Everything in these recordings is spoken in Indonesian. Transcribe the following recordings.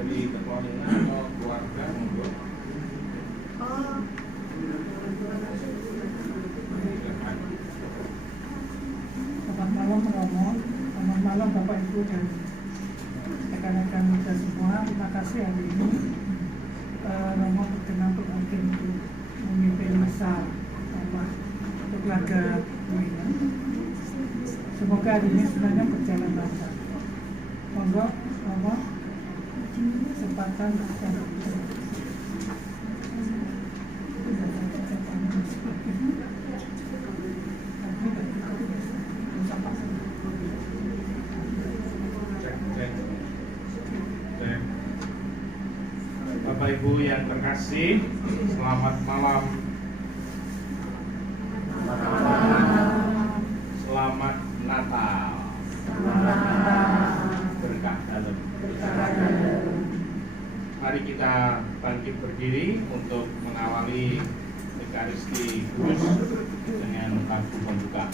dari ketua atau keluarga monggo. Selamat malam Romo, selamat malam Bapak Ibu dan rekan-rekan kita semua. Terima kasih hari ini Romo berkenan untuk memimpin misa untuk keluarga ini. Semoga hari ini sebenarnya berjalan lancar. Monggo Romo, kesempatan yang Bapak Ibu yang terkasih, selamat malam. Selamat Natal. Berkah dalam. Mari kita bangkit berdiri untuk mengawali Ekaristi Kudus dengan lagu pembuka.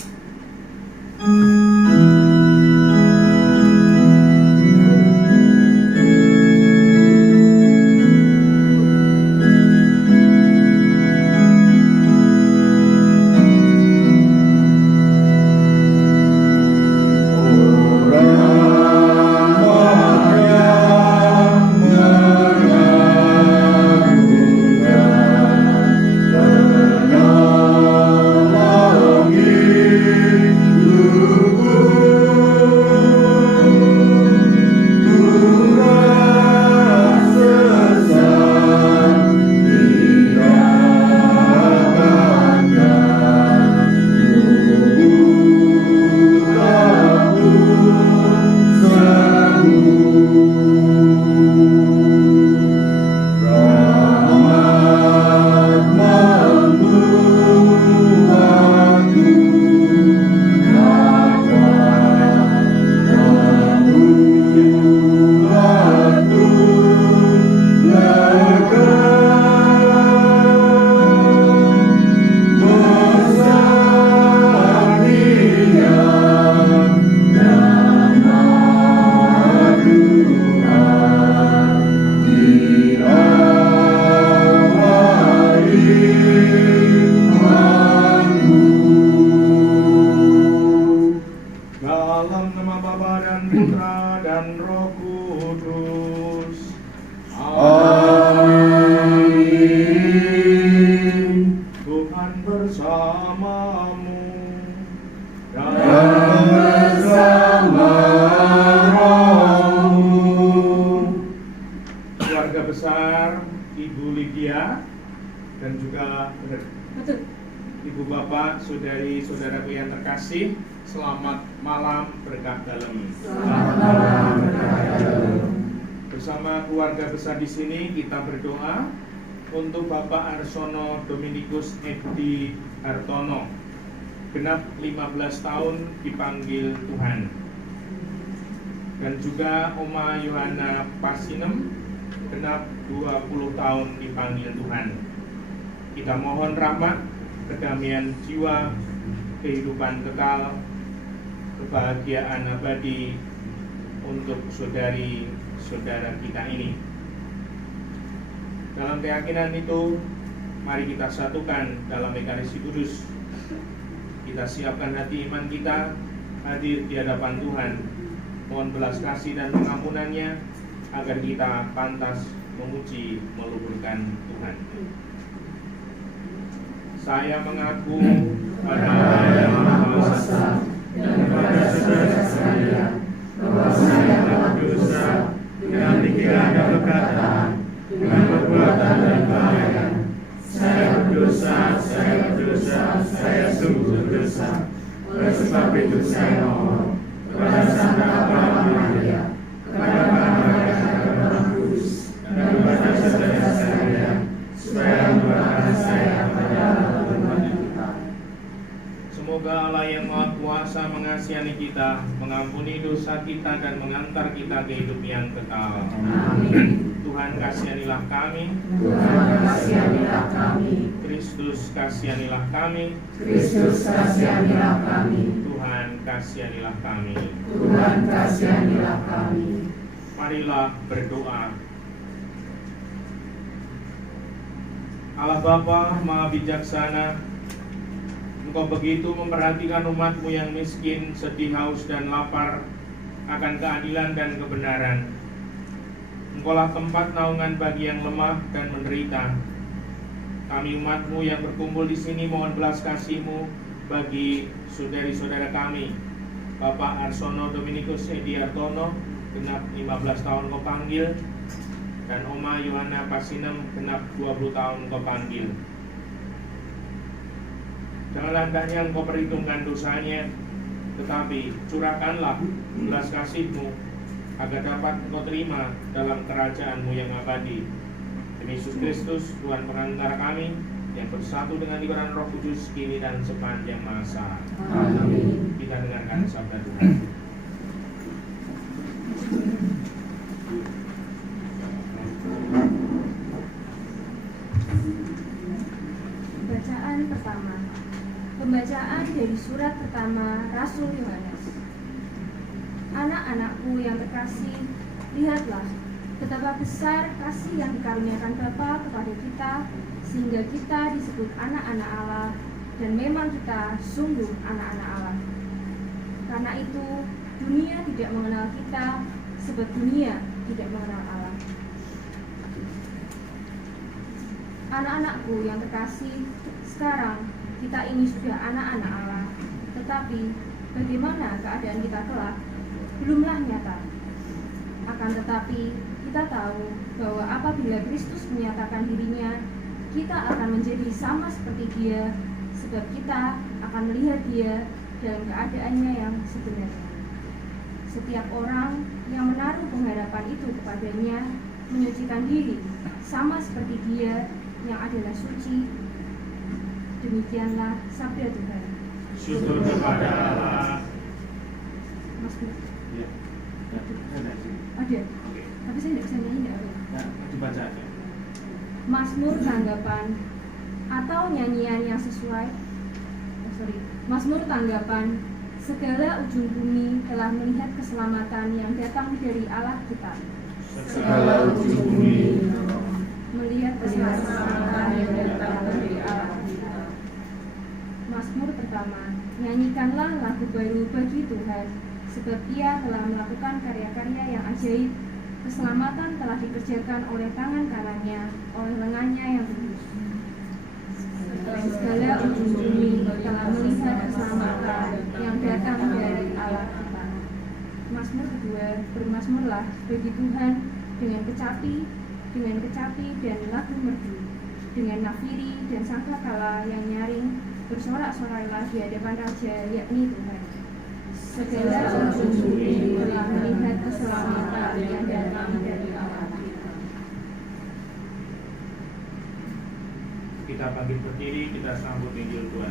Dalam nama Bapa dan Putra dan Roh Kudus. Amin. Tuhan bersamamu dan bersama rohmu. Keluarga besar Ibu Lydia dan juga Ibu Bapak, saudari-saudaraku yang terkasih, selamat malam berkah dalam. Selamat malam berkah dalam. Bersama keluarga besar di sini kita berdoa untuk Bapak Arsono Dominikus Edi Hartono, genap 15 tahun dipanggil Tuhan, dan juga Oma Yohana Pasinem, genap 20 tahun dipanggil Tuhan. Kita mohon rahmat, kedamaian jiwa, kehidupan kekal, kebahagiaan abadi untuk saudari-saudara kita ini. Dalam keyakinan itu, mari kita satukan dalam Ekaristi Kudus. Kita siapkan hati iman kita hadir di hadapan Tuhan. Mohon belas kasih dan pengampunannya agar kita pantas memuji meluhurkan Tuhan. Saya mengaku pada Yang Maha Kuasa dan kepada saudara saya bahwa saya telah berdosa dengan pikiran dan perkataan, dengan perbuatan dan bahaya. Saya berdosa, saya sungguh berdosa. Oleh sebab itu saya mohon kepada Sang Bapa Maria, kepada Bapa dan Roh Kudus, dan kepada saudara saya, supaya memberkati saya pada semoga Allah yang Maha Kuasa mengasihi kita, mengampuni dosa kita, dan mengantar kita ke hidup yang kekal. Amin. Tuhan kasihanilah kami. Tuhan kasihanilah kami. Kristus kasihanilah kami. Kristus kasihanilah kami. Tuhan kasihanilah kami. Tuhan kasihanilah kami. Marilah berdoa. Allah Bapa Maha Bijaksana, Engkau begitu memperhatikan umat-Mu yang miskin, sedih, haus, dan lapar akan keadilan dan kebenaran. Engkaulah tempat naungan bagi yang lemah dan menderita. Kami umat-Mu yang berkumpul di sini mohon belas kasih-Mu bagi saudari-saudara kami, Bapak Arsono Dominikus Ediartono, genap 15 tahun Engkau panggil, dan Oma Yohana Pasinem, genap 20 tahun Engkau panggil. Janganlah hendaknya Engkau perhitungkan dosanya, tetapi curahkanlah belas kasih-Mu agar dapat Engkau terima dalam kerajaan-Mu yang abadi. Demi Yesus Kristus, Tuhan pengantara kami, yang bersatu dengan ibarat Roh Kudus kini dan sepanjang masa. Amin. Kita dengarkan sabda Tuhan. Bacaan pertama. Pembacaan dari surat pertama Rasul Yohanes. Anak-anakku yang terkasih, lihatlah betapa besar kasih yang dikaruniakan Bapa kepada kita, sehingga kita disebut anak-anak Allah, dan memang kita sungguh anak-anak Allah. Karena itu, dunia tidak mengenal kita, sebab dunia tidak mengenal Allah. Anak-anakku yang terkasih, sekarang kita ini sudah anak-anak Allah, tetapi bagaimana keadaan kita kelak belumlah nyata. Akan tetapi kita tahu bahwa apabila Kristus menyatakan dirinya, kita akan menjadi sama seperti Dia, sebab kita akan melihat Dia dalam keadaannya yang sebenarnya. Setiap orang yang menaruh pengharapan itu kepadanya menyucikan diri, sama seperti Dia yang adalah suci. Demikianlah sabda Tuhan. Syukur kepada Allah. Mas Bu, Ya. ada, Oke. tapi saya tidak bisa nyanyi, tidak ada. Nah, dibaca aja. Mazmur tanggapan atau nyanyian yang sesuai. Mazmur tanggapan. Segala ujung bumi telah melihat keselamatan yang datang dari Allah kita. Segala ujung bumi Melihat keselamatan yang datang dari Allah kita. Mazmur pertama. Nyanyikanlah lagu baru bagi Tuhan, sebab Ia telah melakukan karya-karya yang ajaib. Keselamatan telah dikerjakan oleh tangan kanannya, oleh lengannya yang kudus. Segala ujung bumi telah melihat keselamatan yang datang dari Allah kita. Mazmur kedua. Bermazmurlah bagi Tuhan dengan kecapi dan lagu merdu, dengan nafiri dan sangkakala yang nyaring. Bersorak-sorai di hadapan Raja, yakni Tuhan. Segala ujung bumi telah melihat keselamatan yang datang dari Allah kita. Kita bangkit berdiri, kita sambut Injil Tuhan.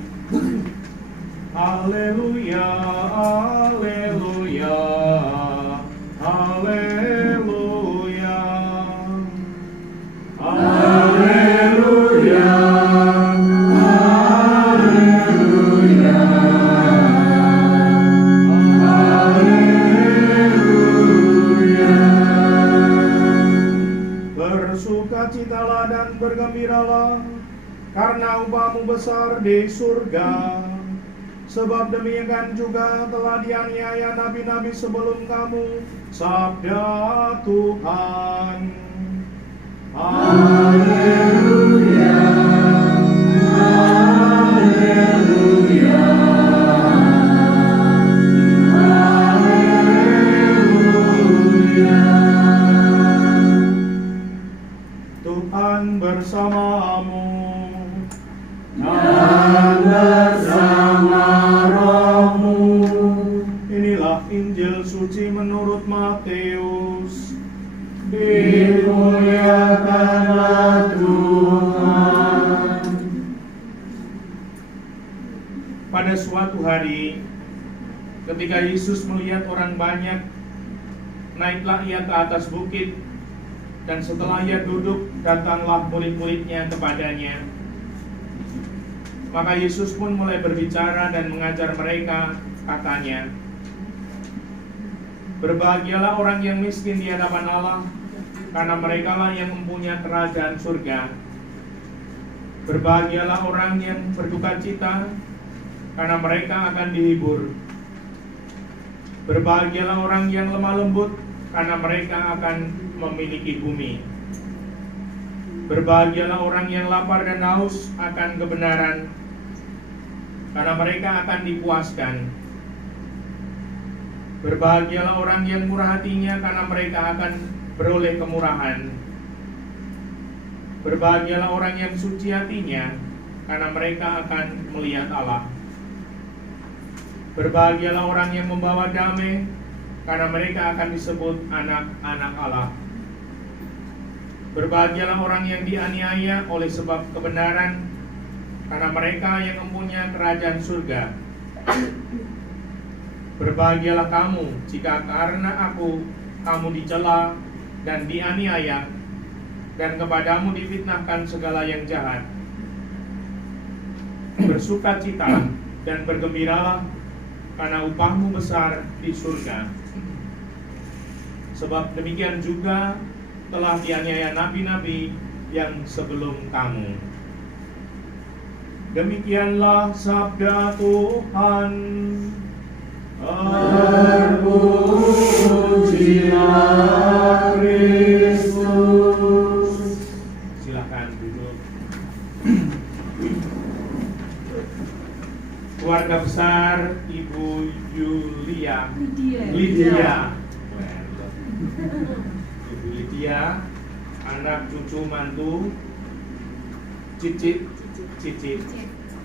Haleluya, haleluya, haleluya, haleluya. Bersukacitalah dan bergembiralah, karena upahmu besar di surga. Sebab demikian juga telah dianiaya nabi-nabi sebelum kamu. Sabda Tuhan. Haleluya, haleluya, haleluya. Tuhan bersamamu dan bersama rohmu. Inilah Injil suci menurut Matius. Dimuliakanlah Tuhan. Pada suatu hari, ketika Yesus melihat orang banyak, naiklah ia ke atas bukit, dan setelah ia duduk, datanglah murid-muridnya kepadanya. Maka Yesus pun mulai berbicara dan mengajar mereka, katanya, berbahagialah orang yang miskin di hadapan Allah, karena merekalah yang mempunyai kerajaan surga. Berbahagialah orang yang berduka cita, karena mereka akan dihibur. Berbahagialah orang yang lemah lembut, karena mereka akan memiliki bumi. Berbahagialah orang yang lapar dan haus akan kebenaran, karena mereka akan dipuaskan. Berbahagialah orang yang murah hatinya, karena mereka akan beroleh kemurahan. Berbahagialah orang yang suci hatinya, karena mereka akan melihat Allah. Berbahagialah orang yang membawa damai, karena mereka akan disebut anak-anak Allah. Berbahagialah orang yang dianiaya oleh sebab kebenaran, karena mereka yang mempunyai kerajaan surga. Berbahagialah kamu jika karena aku kamu dicela dan dianiaya, dan kepadamu difitnahkan segala yang jahat. Bersukacita dan bergembiralah, karena upahmu besar di surga. Sebab demikian juga telah dianiaya nabi-nabi yang sebelum kamu. Demikianlah sabda Tuhan. Terpujilah Kristus. Silakan duduk. Keluarga besar Ibu Yulia Lydia. Ibu Lydia, anak cucu mantu Cicit,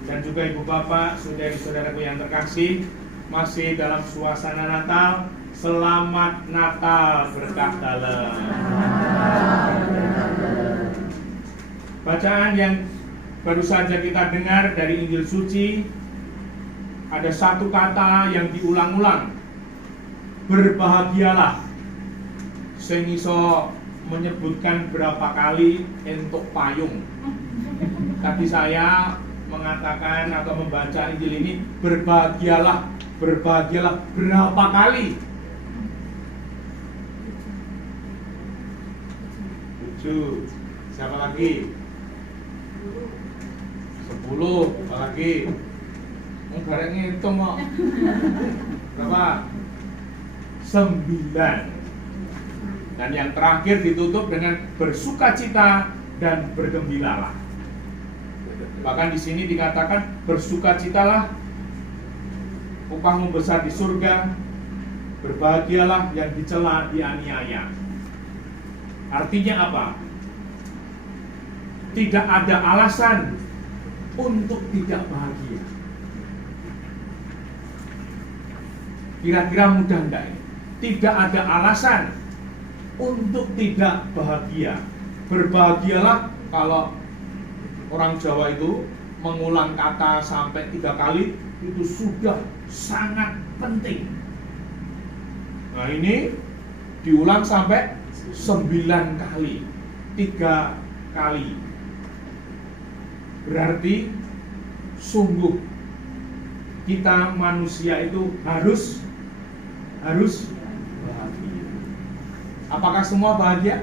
dan juga ibu bapak, saudari-saudaraku yang terkasih, masih dalam suasana Natal. Selamat Natal, berkah dalam. Bacaan yang baru saja kita dengar dari Injil Suci, ada satu kata yang diulang-ulang, berbahagialah. Sing iso menyebutkan berapa kali entuk payung. Tadi saya mengatakan atau membaca Injil ini, berbahagialah, berbahagialah berapa kali? 7. Siapa lagi? 10. Apa lagi? Bareng ngitung kok. Berapa? 9. Dan yang terakhir ditutup dengan bersukacita dan bergembiralah. Bahkan di sini dikatakan bersukacitalah, upahmu besar di surga. Berbahagialah yang dicela, dianiaya. Artinya apa? Tidak ada alasan untuk tidak bahagia. Kira-kira mudah enggak ini? Tidak ada alasan untuk tidak bahagia. Berbahagialah, kalau orang Jawa itu mengulang kata sampai 3 kali, itu sudah sangat penting. Nah ini diulang sampai 9 kali, 3 kali. Berarti sungguh kita manusia itu harus bahagia. Apakah semua bahagia?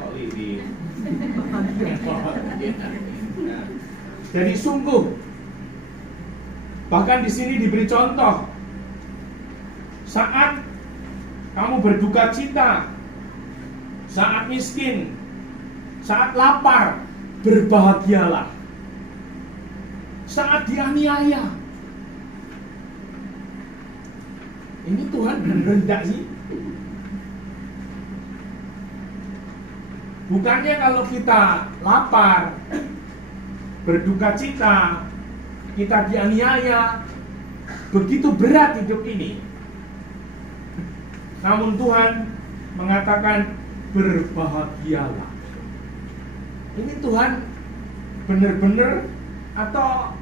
Kok ini? Jadi sungguh, bahkan di sini diberi contoh, saat kamu berduka cita, saat miskin, saat lapar, berbahagialah. Saat dianiaya, ini Tuhan benar enggak sih? Bukannya kalau kita lapar, berduka cita, kita dianiaya, begitu berat hidup ini. Namun Tuhan mengatakan berbahagialah. Ini Tuhan benar-benar atau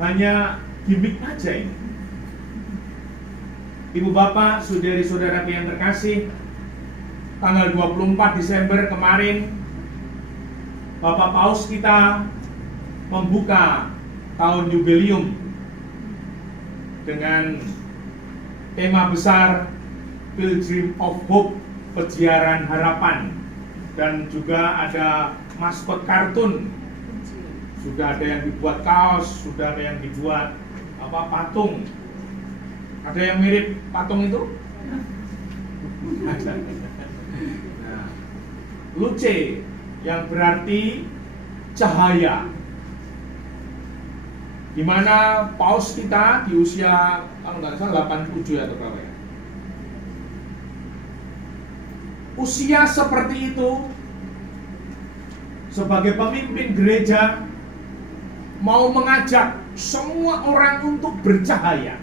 hanya gimmick aja ini? Ibu bapak, saudari-saudaraku yang terkasih, tanggal 24 Desember kemarin, Bapak Paus kita membuka tahun jubileum dengan tema besar Pilgrim of Hope, Peziaran Harapan, dan juga ada maskot kartun. Sudah ada yang dibuat kaos, sudah ada yang dibuat patung. Ada yang mirip patung itu? Nah, Luce yang berarti cahaya. Di mana paus kita di usia kalau nggak salah 87 atau berapa ya? Usia seperti itu sebagai pemimpin gereja mau mengajak semua orang untuk bercahaya.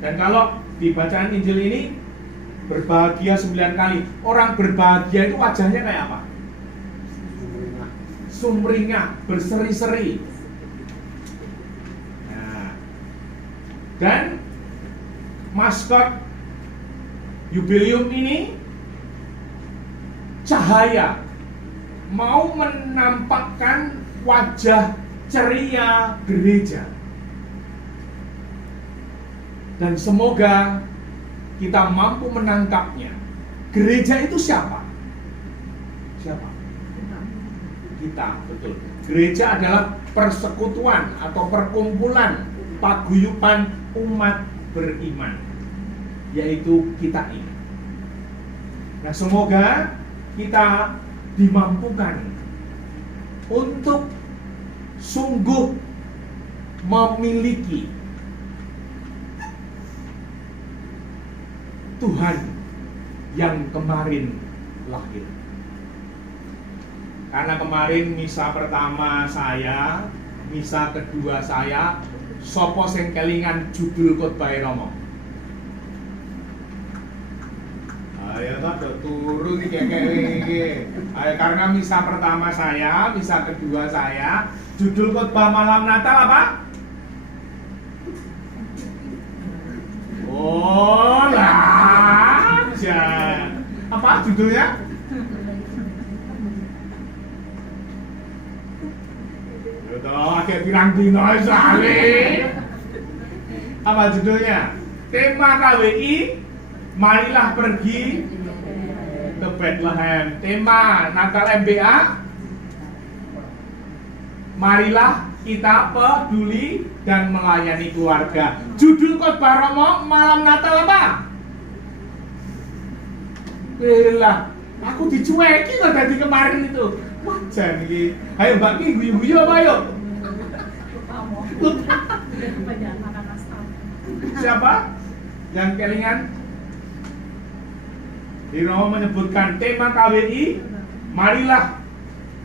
Dan kalau di bacaan Injil ini berbahagia 9 kali. Orang berbahagia itu wajahnya kayak apa? Sumringah, berseri-seri. Nah, dan maskot jubileum ini cahaya, mau menampakkan wajah ceria gereja. Dan semoga kita mampu menangkapnya. Gereja itu siapa? Siapa? Kita, betul. Gereja adalah persekutuan atau perkumpulan paguyuban umat beriman, yaitu kita ini. Nah, semoga kita dimampukan untuk sungguh memiliki Tuhan yang kemarin lahir. Karena kemarin misa pertama saya, misa kedua saya, sopo sing kelingan judul khotbah Romo. Ayo tak turu iki iki. Ayo, karena misa pertama saya, misa kedua saya, judul khotbah malam Natal apa? Oh lah, apa judulnya? Betul, agak pirang dino sekali. Apa judulnya? Tema KWI, marilah pergi ke Bethlehem. Tema Natal MBA, marilah kita peduli dan melayani keluarga. Judul khotbah Romo malam Natal apa? Belah, aku dicueki loh dari kemarin itu. Wah, jadi, ayo Mbak Ki, guyu-guyu apa yuk? Siapa? Yang kelingan? Di Romo menyebutkan tema KWI, marilah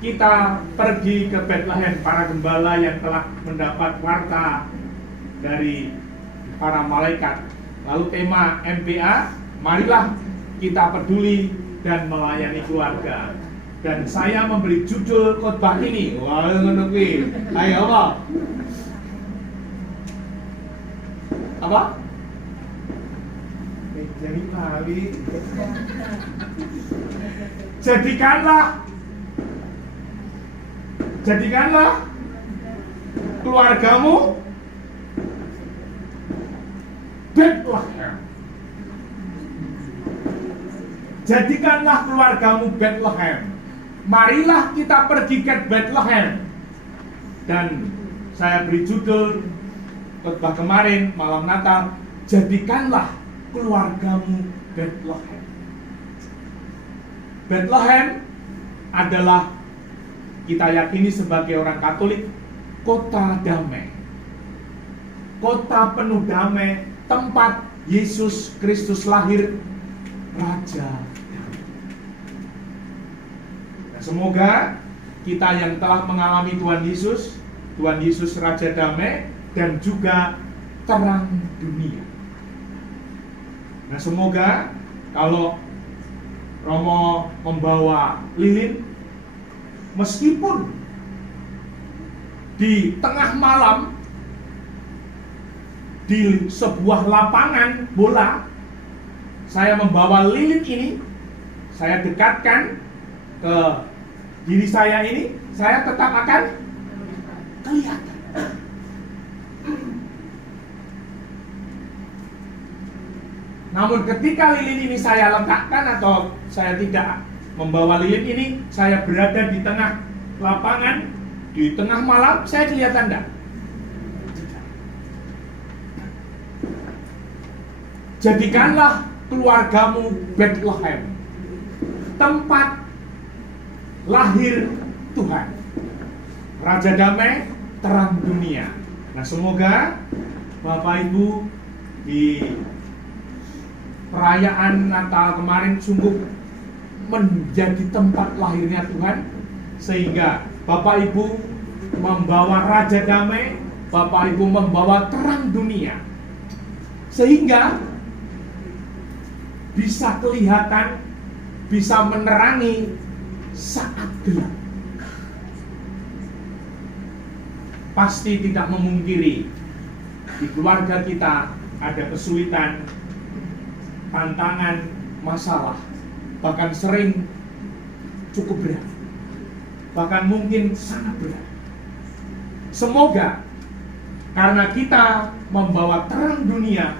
kita pergi ke Bethlehem, para gembala yang telah mendapat warta dari para malaikat. Lalu tema MBA, marilah kita peduli dan melayani keluarga. Dan saya memberi judul khotbah ini. Wah, ngono kuwi. Ayo apa? Apa? Jadi kali. Jadikanlah keluargamu Bethlehem. Jadikanlah keluargamu Bethlehem. Marilah kita pergi ke Bethlehem. Dan saya beri judul khotbah kemarin malam Natal, jadikanlah keluargamu Bethlehem. Bethlehem adalah, kita yakini sebagai orang Katolik, kota damai, kota penuh damai, tempat Yesus Kristus lahir, Raja damai. Nah, semoga kita yang telah mengalami Tuhan Yesus Raja damai dan juga terang dunia. Nah, semoga kalau Romo membawa lilin, meskipun di tengah malam di sebuah lapangan bola, saya membawa lilin ini, saya dekatkan ke diri saya ini, saya tetap akan kelihatan. Namun ketika lilin ini saya letakkan atau saya tidak membawa lilin ini, saya berada di tengah lapangan, di tengah malam, saya kelihatan enggak? Jadikanlah keluargamu Bethlehem, tempat lahir Tuhan, Raja Damai, terang dunia. Nah, semoga Bapak Ibu di perayaan Natal kemarin sungguh menjadi tempat lahirnya Tuhan, sehingga Bapak Ibu membawa Raja Damai, Bapak Ibu membawa terang dunia, sehingga bisa kelihatan, bisa menerangi saat gelap. Pasti tidak memungkiri di keluarga kita ada kesulitan, tantangan, masalah, bahkan sering cukup berat, bahkan mungkin sangat berat. Semoga karena kita membawa terang dunia,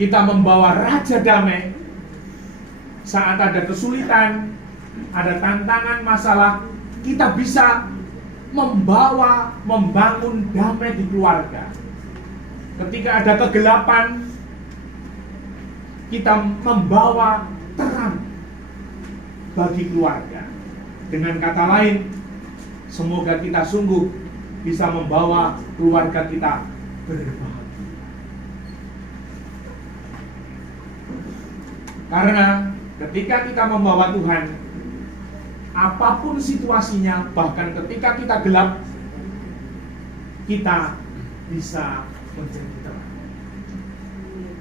kita membawa Raja Damai, saat ada kesulitan, ada tantangan, masalah, kita bisa membangun damai di keluarga. Ketika ada kegelapan, kita membawa terang bagi keluarga. Dengan kata lain, semoga kita sungguh bisa membawa keluarga kita berbahagia. Karena ketika kita membawa Tuhan, apapun situasinya, bahkan ketika kita gelap, kita bisa menjadi terang.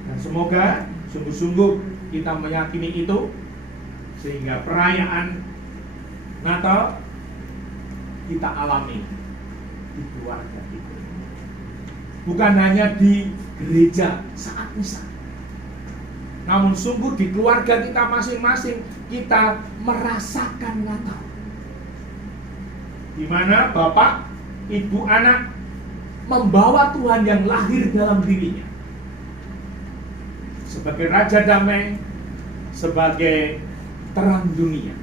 Dan semoga sungguh-sungguh kita meyakini itu, sehingga perayaan Natal kita alami di keluarga kita, bukan hanya di gereja saat misa, namun sungguh di keluarga kita masing-masing kita merasakan Natal, di mana bapak, ibu, anak membawa Tuhan yang lahir dalam dirinya sebagai Raja Damai, sebagai terang dunia.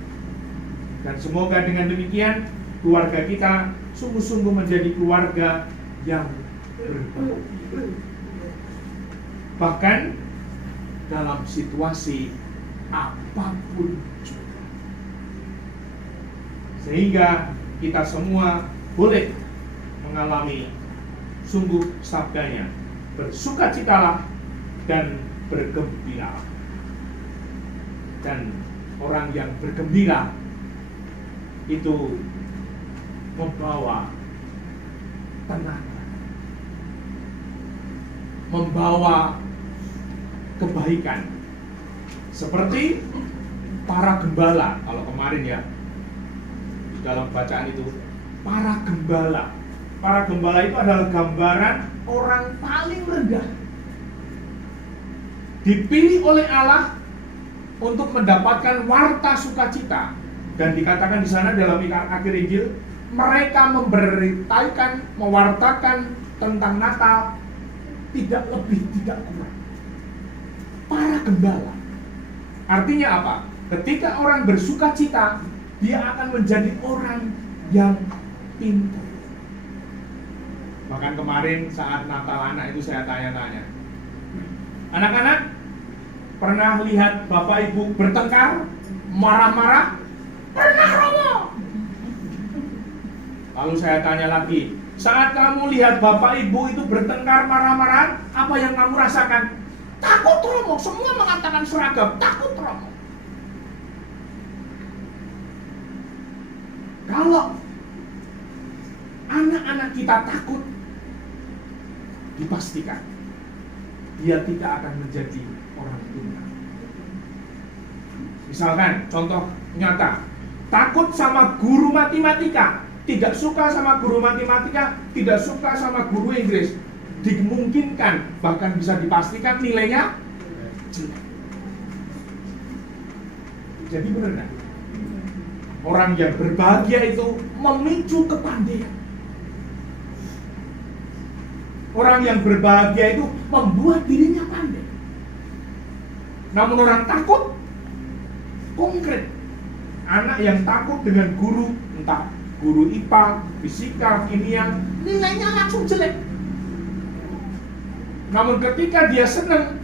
Dan semoga dengan demikian keluarga kita sungguh-sungguh menjadi keluarga yang berbahagia, bahkan dalam situasi apapun juga, sehingga kita semua boleh mengalami sungguh sabdanya, bersukacitalah dan bergembiralah. Dan orang yang bergembira itu membawa tenaga, membawa kebaikan, seperti para gembala. Kalau kemarin ya di dalam bacaan itu, para gembala itu adalah gambaran orang paling rendah, dipilih oleh Allah untuk mendapatkan warta sukacita. Dan dikatakan di sana dalam akhir Injil, mereka memberitakan, mewartakan tentang Natal, tidak lebih, tidak kurang. Para gembala. Artinya apa? Ketika orang bersukacita, dia akan menjadi orang yang pintar. Bahkan kemarin saat Natal anak itu saya tanya-tanya, anak-anak pernah lihat bapak ibu bertengkar, marah-marah? Pernah, Romo. Lalu saya tanya lagi, saat kamu lihat bapak ibu itu bertengkar, marah-marah, apa yang kamu rasakan? Takut, Romo. Semua mengatakan seragam, takut, Romo. Kalau anak-anak kita takut, dipastikan dia tidak akan menjadi orang tunggal. Misalkan contoh nyata, takut sama guru matematika, tidak suka sama guru matematika, tidak suka sama guru Inggris, dimungkinkan, bahkan bisa dipastikan nilainya jelek. Jadi benar, orang yang berbahagia itu memicu kepandaian. Orang yang berbahagia itu membuat dirinya pandai. Namun orang takut konkret. Anak yang takut dengan guru, entah guru IPA, fisika, kimia, nilainya langsung jelek. Namun ketika dia senang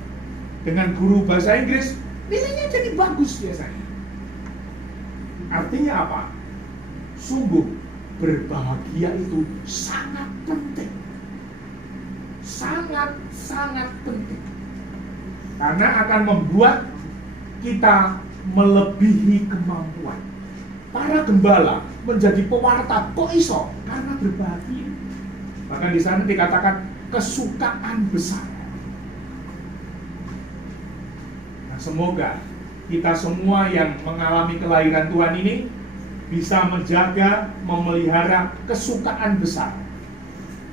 dengan guru bahasa Inggris, nilainya jadi bagus biasanya. Artinya apa? Sungguh berbahagia itu sangat penting. Sangat penting. Karena akan membuat kita melebihi kemampuan. Para gembala menjadi pewarta kok iso? Karena berbahagia. Bahkan di sana dikatakan kesukaan besar. Nah, semoga kita semua yang mengalami kelahiran Tuhan ini bisa menjaga, memelihara kesukaan besar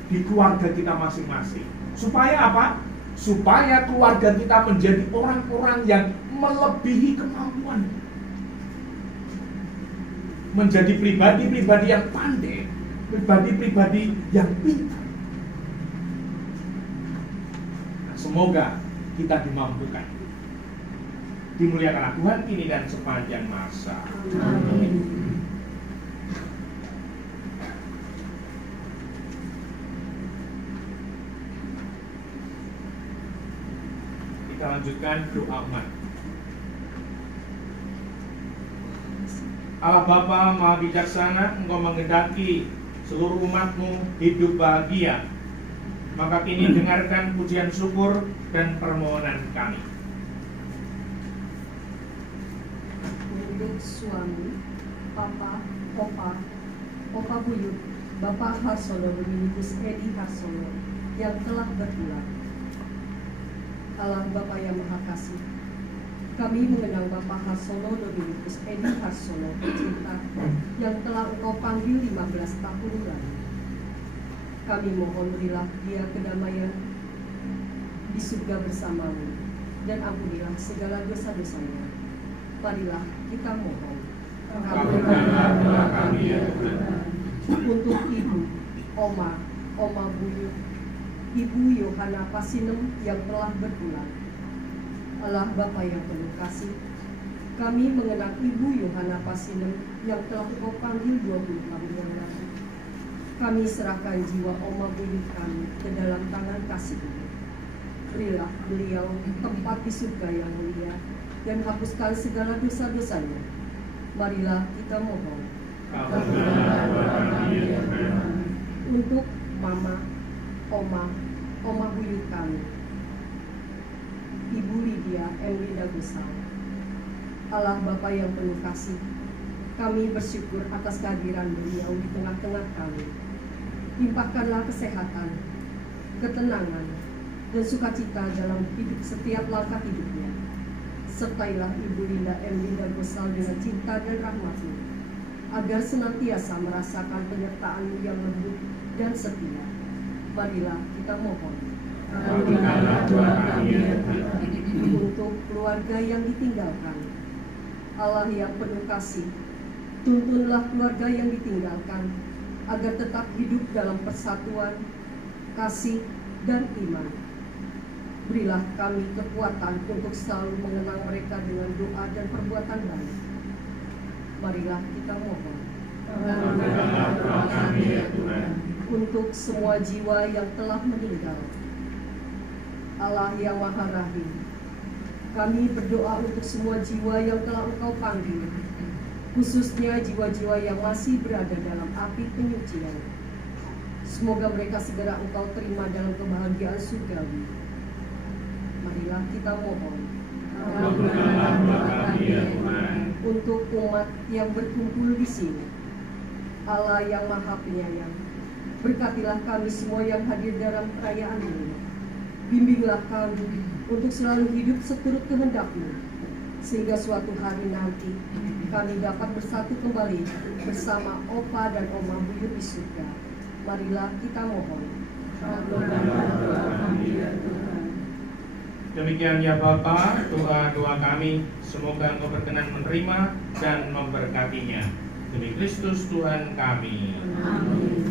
di keluarga kita masing-masing. Supaya apa? Supaya keluarga kita menjadi orang-orang yang melebihi kemampuan, menjadi pribadi-pribadi yang pandai, pribadi-pribadi yang pintar. Nah, semoga kita dimampukan, dimuliakan Tuhan kini dan sepanjang masa. Amin. Kita lanjutkan doa umat. Allah Bapa Maha Bijaksana, Engkau menghendaki seluruh umat-Mu hidup bahagia. Maka kini dengarkan pujian syukur dan permohonan kami. Untuk suami, papa, opa buyut, Bapak Harsono Dominikus Edi Harsono yang telah berpulang. Allah Bapa yang Maha Kasih, kami mengenang Bapak Harsono Dominikus Edi Harsono tercinta yang telah Engkau panggil 15 tahun lalu. Kami mohon berilah dia kedamaian di surga bersamamu dan ampunilah segala dosa-dosanya. Marilah kita mohon. Kabulkanlah doa kami ya Tuhan. Untuk ibu, oma buyut, Ibu Yohana Pasinem yang telah berpulang. Allah Bapa yang penuh kasih, kami mengenang Ibu Yohana Pasinem yang telah Engkau panggil 20 tahun yang lalu. Kami serahkan jiwa oma buyut kami ke dalam tangan kasih-Mu. Berilah beliau tempat di surga yang mulia dan hapuskan segala dosa-dosanya. Marilah kita mohon. Untuk mama, oma buyut kami, Ibu Lydia Emlinda Gusal. Allah Bapa yang penuh kasih, kami bersyukur atas kehadiran beliau di tengah-tengah kami. Limpahkanlah kesehatan, ketenangan, dan sukacita dalam hidup setiap langkah hidupnya. Sertailah Ibu Linda Emlinda Gusal dengan cinta dan rahmat-Mu, agar senantiasa merasakan penyertaan-Mu yang lembut dan setia. Marilah kita mohon. Untuk keluarga yang ditinggalkan, Allah yang penuh kasih, tuntunlah keluarga yang ditinggalkan agar tetap hidup dalam persatuan, kasih, dan iman. Berilah kami kekuatan untuk selalu mengenang mereka dengan doa dan perbuatan baik. Marilah kita mohon. Untuk semua jiwa yang telah meninggal, Allah yang Maha Rahim, kami berdoa untuk semua jiwa yang telah Engkau panggil, khususnya jiwa-jiwa yang masih berada dalam api penyucian. Semoga mereka segera Engkau terima dalam kebahagiaan surgawi. Marilah kita mohon. Untuk umat yang berkumpul di sini, Allah yang Maha Penyayang, berkatilah kami semua yang hadir dalam perayaan ini. Bimbinglah kami untuk selalu hidup seturut kehendak-Mu, sehingga suatu hari nanti kami dapat bersatu kembali bersama Opa dan Oma buyut di surga. Marilah kita mohon. Demikian ya Bapa, doa-doa kami, semoga Engkau berkenan menerima dan memberkatinya. Demi Kristus Tuhan kami. Amin.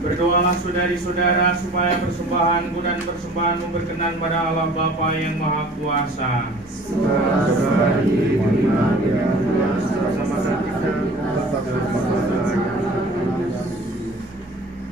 Berdoalah saudari-saudara supaya persembahanku dan persembahanmu berkenan pada Allah Bapa yang Maha Kuasa.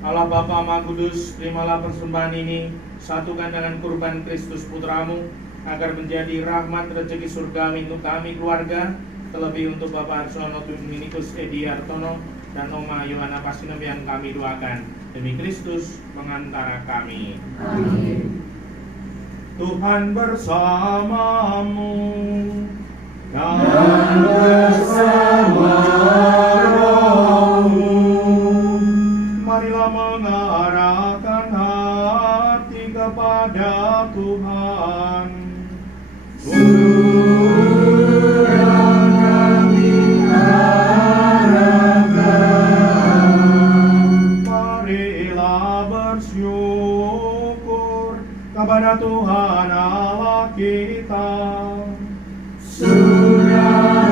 Allah Bapa Maha Kudus, terimalah persembahan ini, satukan dengan kurban Kristus Putramu, agar menjadi rahmat rezeki surgawi untuk kami keluarga, terlebih untuk Bapak Arsono Dominikus Edi Hartono dan Oma Yohana Pasinem yang kami doakan. Demi Kristus pengantara kami. Amin. Tuhan bersamamu Dan bersama rohmu. Marilah mengarahkan hati kepada Tuhan. Surah kami harapkan. Marilah bersyukur kepada Tuhan Allah kita. Surah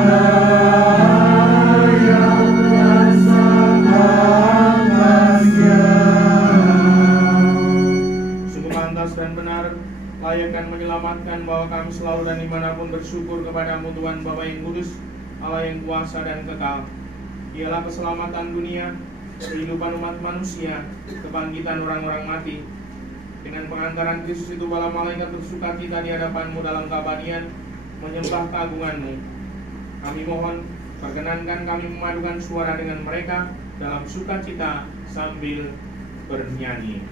yang Sungguh pantas dan benar, layak dan menyelamatkan bahwa kami selalu dan dimanapun bersyukur kepadamu Tuhan Bapa yang kudus, Allah yang kuasa dan kekal. Ialah keselamatan dunia, kehidupan umat manusia, kebangkitan orang-orang mati. Dengan pengantaran Kristus itu para malaikat bersukacita di hadapanmu dalam keabadian, menyembah keagunganmu. Kami mohon, perkenankan kami memadukan suara dengan mereka dalam sukacita sambil bernyanyi.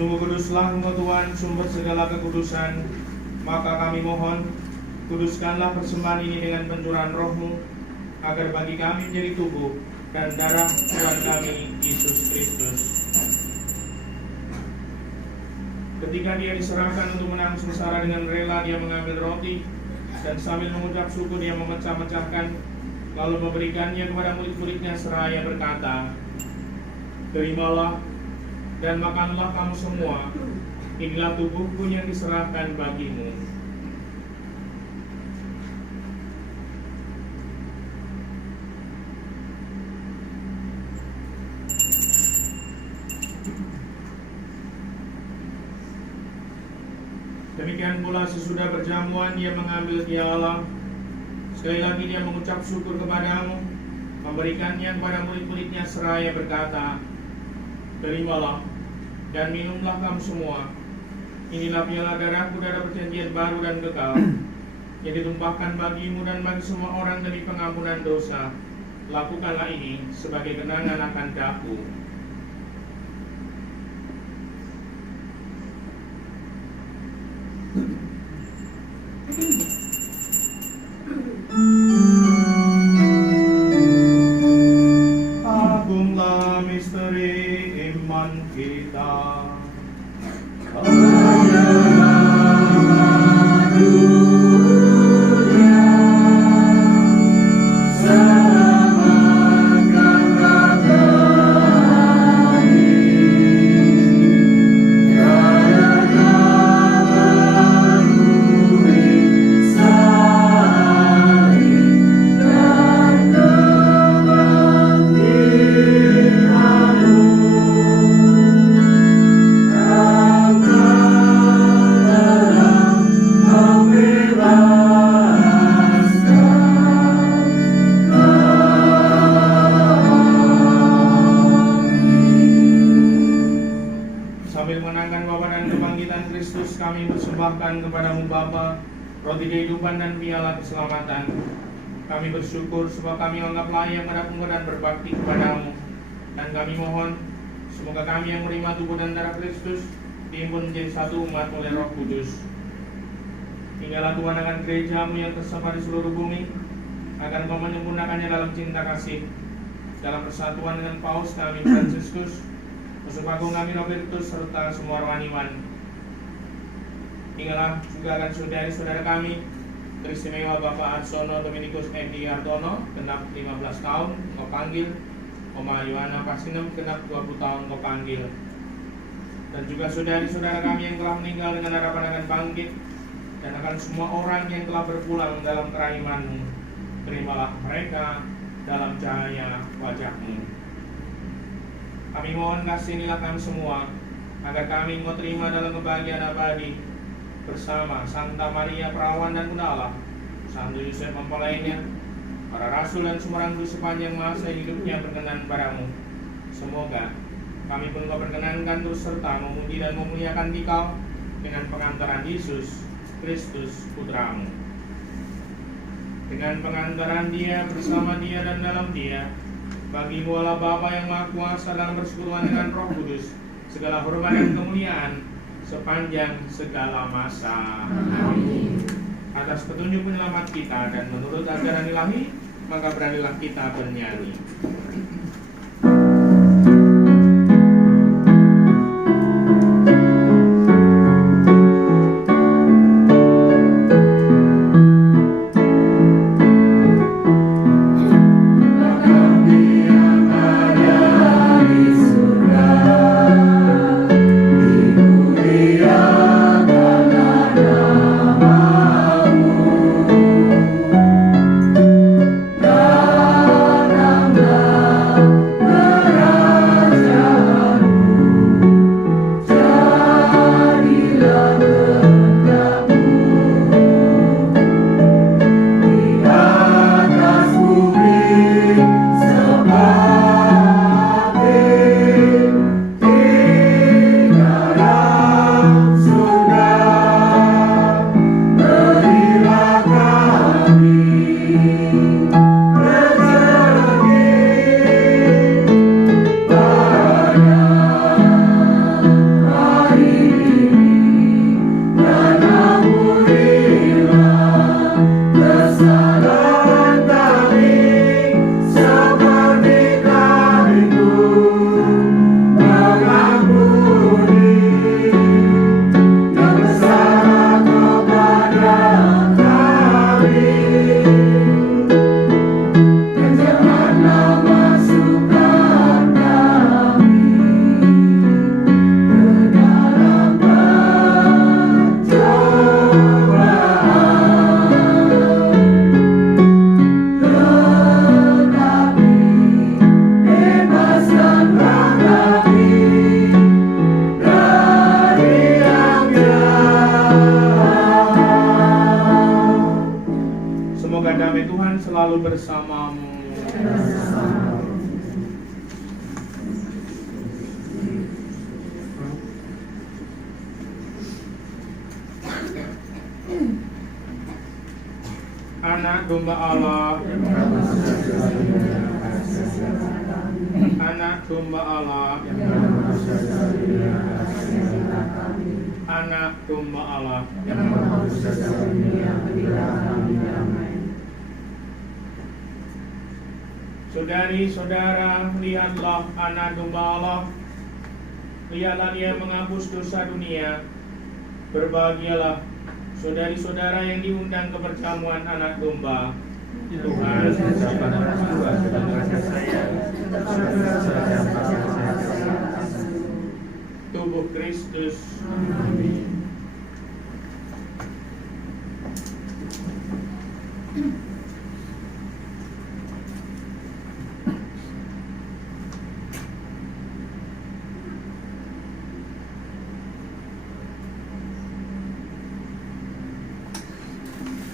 Sungguh kuduslah Engkau Tuhan, sumber segala kekudusan. Maka kami mohon, kuduskanlah persembahan ini dengan pencurahan roh-Mu, agar bagi kami menjadi tubuh dan darah Tuhan kami, Yesus Kristus. Ketika Dia diserahkan untuk menanggung sengsara dengan rela, Dia mengambil roti, dan sambil mengucap syukur Dia memecah-mecahkan, lalu memberikannya kepada murid-muridnya seraya berkata, "Terimalah dan makanlah kamu semua, inilah tubuhku yang diserahkan bagimu." Demikian pula sesudah berjamuan dia mengambil piala. Sekali lagi dia mengucap syukur kepadamu, memberikannya kepada murid-muridnya seraya berkata, "Terimalah dan minumlah kamu semua. Inilah piala darahku, darah perjanjian baru dan kekal, yang ditumpahkan bagimu dan bagi semua orang demi pengampunan dosa. Lakukanlah ini sebagai kenangan akan daku." Agunglah misteri iman kita. Sambil mengenangkan wafat dan kebangkitan Kristus, kami persembahkan kepadamu Bapa, roti kehidupan dan piala keselamatan. Kami bersyukur sebab kami anggap layak menghadap dan berbakti kepadamu. Dan kami mohon, semoga kami yang menerima tubuh dan darah Kristus dihimpun menjadi satu umat oleh Roh Kudus. Tinggallah Tuhan akan gerejamu yang tersebar di seluruh bumi, agar Kau menyempurnakannya dalam cinta kasih, dalam persatuan dengan Paus kami Fransiskus, Uskup Agung kami Robertus, serta semua rohaniwan. Tinggallah juga akan saudara-saudara kami teristimewa Bapak Arsono Dominikus Edi Artono, genap 15 tahun, Kau panggil. Oma Yohana Pasinem, genap 20 tahun, Kau panggil. Dan juga saudari-saudara kami yang telah meninggal dengan harapan akan bangkit, dan akan semua orang yang telah berpulang dalam kerahiman-Mu. Terimalah mereka dalam cahaya wajah-Mu. Kami mohon kasihanilah kami semua, agar kami Engkau terima dalam kebahagiaan abadi, bersama Santa Maria Perawan dan Bunda Allah, Santo Yosef mempelainya, para rasul dan semua orang sepanjang masa hidupnya berkenan padamu. Semoga kami pun Kau perkenankan terus serta memuji dan memuliakan Dikau dengan pengantaran Yesus Kristus Putramu. Dengan pengantaran Dia, bersama Dia dan dalam Dia, bagi-Mu Allah Bapa yang Maha Kuasa dalam persekutuan dengan Roh Kudus, segala hormat dan kemuliaan sepanjang segala masa. Amin. Atas petunjuk penyelamat kita dan menurut ajaran ilahi, maka beranilah kita bernyanyi. Dalam Anak domba Allah, anak domba Allah, anak domba Allah. Saudari-saudara, lihatlah anak domba Allah. Lihatlah dia menghapus dosa dunia. Berbahagialah saudari-saudara yang diundang ke perjamuan anak domba. Tuhan ucapkan tubuh Kristus.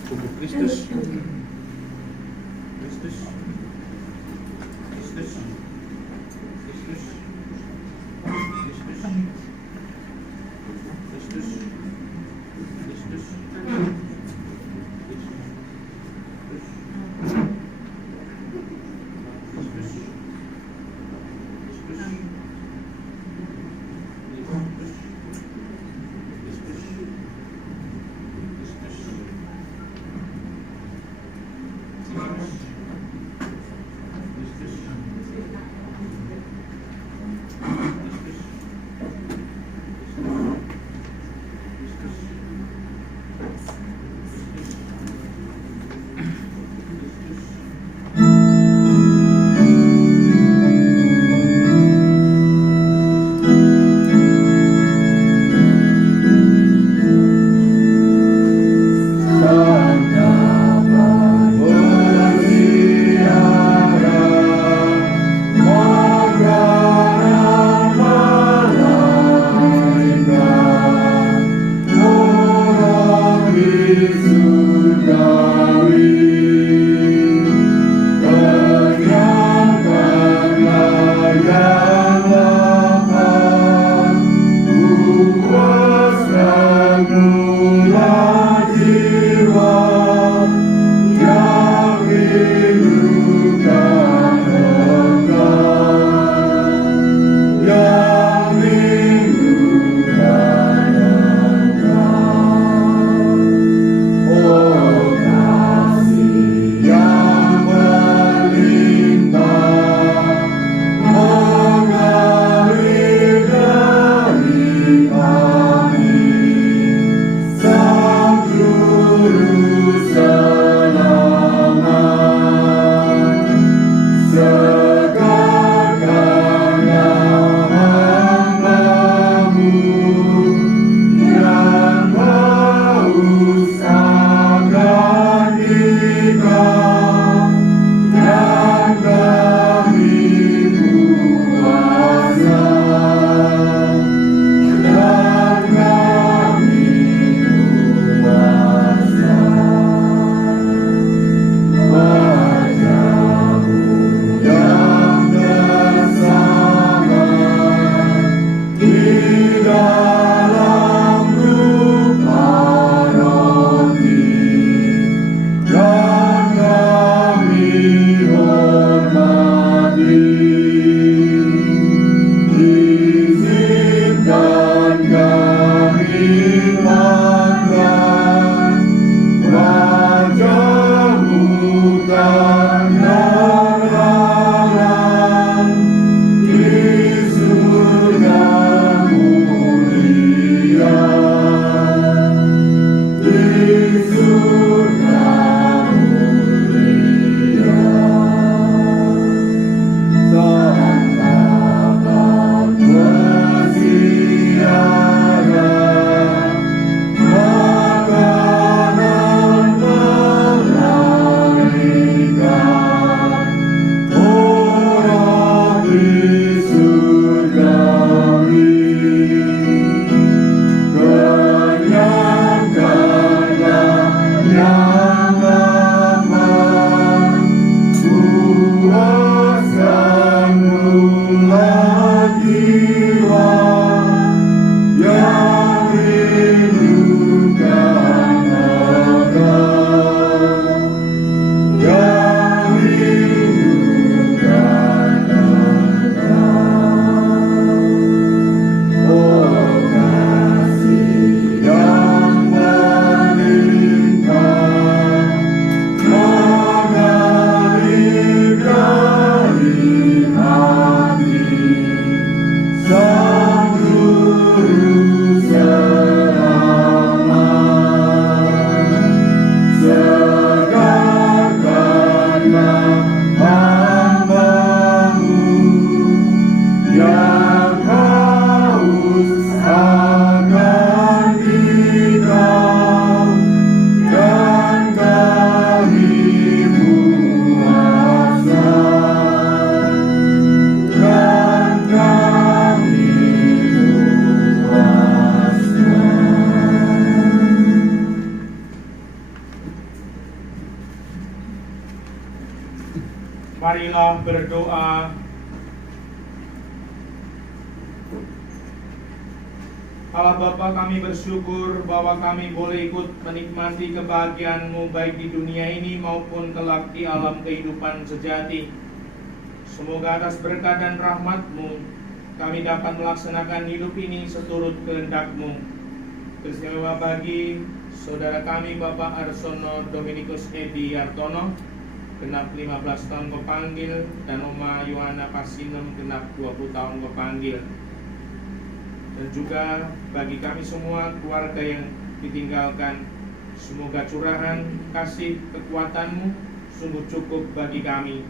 Tubuh Kristus. Kristus. Kristus. Kristus. Kristus. Kristus. Kristus. Marilah berdoa. Allah Bapa, kami bersyukur bahwa kami boleh ikut menikmati kebahagiaan-Mu baik di dunia ini maupun kelak di alam kehidupan sejati. Semoga atas berkat dan rahmat-Mu kami dapat melaksanakan hidup ini seturut kehendak-Mu. Teristimewa bagi saudara kami Bapak Arsono Dominikus Edi Yartono, genap 15 tahun kepanggil, dan Oma Yohana Pasinem genap 20 tahun kepanggil. Dan juga bagi kami semua keluarga yang ditinggalkan, semoga curahan kasih kekuatan-Mu sungguh cukup bagi kami,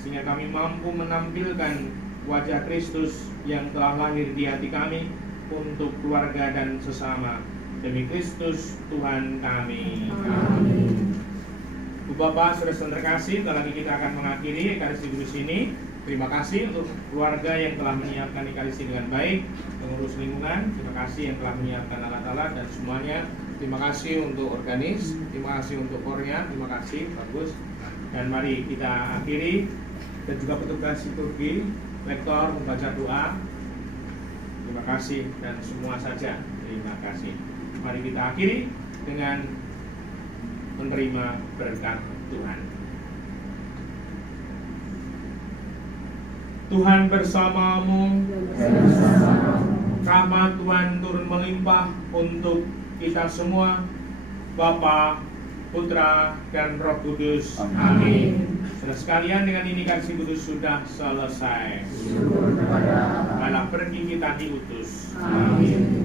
sehingga kami mampu menampilkan wajah Kristus yang telah lahir di hati kami untuk keluarga dan sesama. Demi Kristus Tuhan kami. Amin. Bu Bapak, saudara-saudara terkasih, sebentar lagi kita akan mengakhiri Ekaristi Kudus ini. Terima kasih untuk keluarga yang telah menyiapkan Ekaristi dengan baik, pengurus lingkungan, terima kasih yang telah menyiapkan alat-alat dan semuanya. Terima kasih untuk organis, terima kasih untuk kornya, terima kasih, bagus. Dan mari kita akhiri, dan juga petugas liturgi, lektor membaca doa. Terima kasih dan semua saja. Terima kasih. Mari kita akhiri dengan menerima berkat Tuhan. Tuhan bersamamu, rahmat Tuhan turun melimpah untuk kita semua, Bapa, Putra, dan Roh Kudus. Amin. Saudara sekalian, dengan ini Ekaristi Kudus sudah selesai. Malah pergi kita diutus. Amin.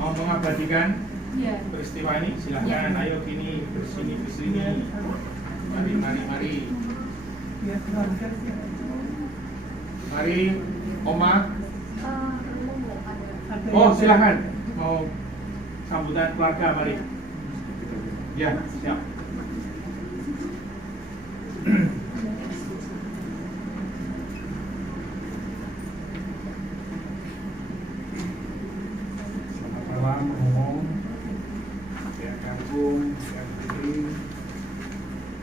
Mau mengabadikan peristiwa ini, silahkan. Ayo kini bersini. Mari. Mari, Oma. Oh, silahkan. Mau sambutan keluarga, mari. Ya, siap.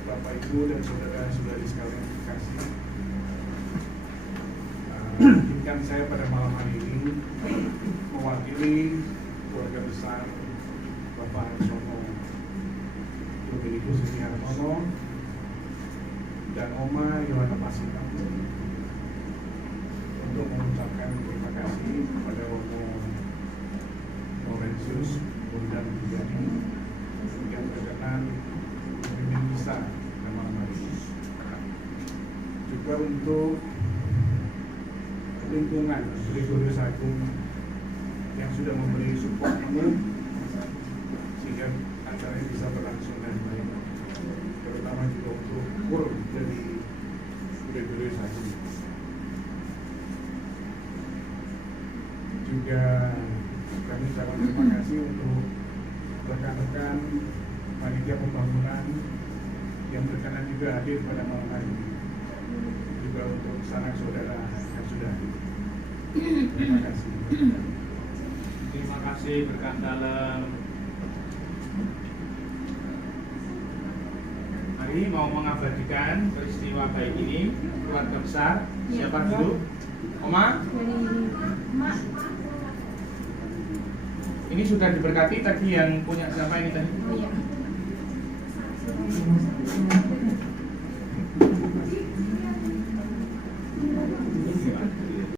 Bapak Ibu dan saudara-saudari sekalian yang terkasih, izinkan saya pada malam hari ini mewakili keluarga besar Bapak Arsono Dominikus Edi Yartono dan Oma Yohana Pasinem untuk mengucapkan terima kasih kepada Romo Laurentius Bondan Bujani yang berkenan memimpin misa pada malam hari ini. Juga untuk lingkungan Gregorius Agung yang sudah memberi support penuh sehingga acara ini bisa berlangsung dengan baik, terutama juga untuk kur dari Gregorius Agung. Juga kami ucapkan terima kasih untuk rekan-rekan panitia pembangunan yang berkenan juga hadir pada malam hari ini. juga untuk sanak saudara yang sudah. Terima kasih. Terima kasih berkat dalam. Mari mau mengabadikan peristiwa baik ini keluarga besar. Siapa dulu? Oma? Mak, Ini sudah diberkati tadi yang punya siapa ini tadi? oh iya.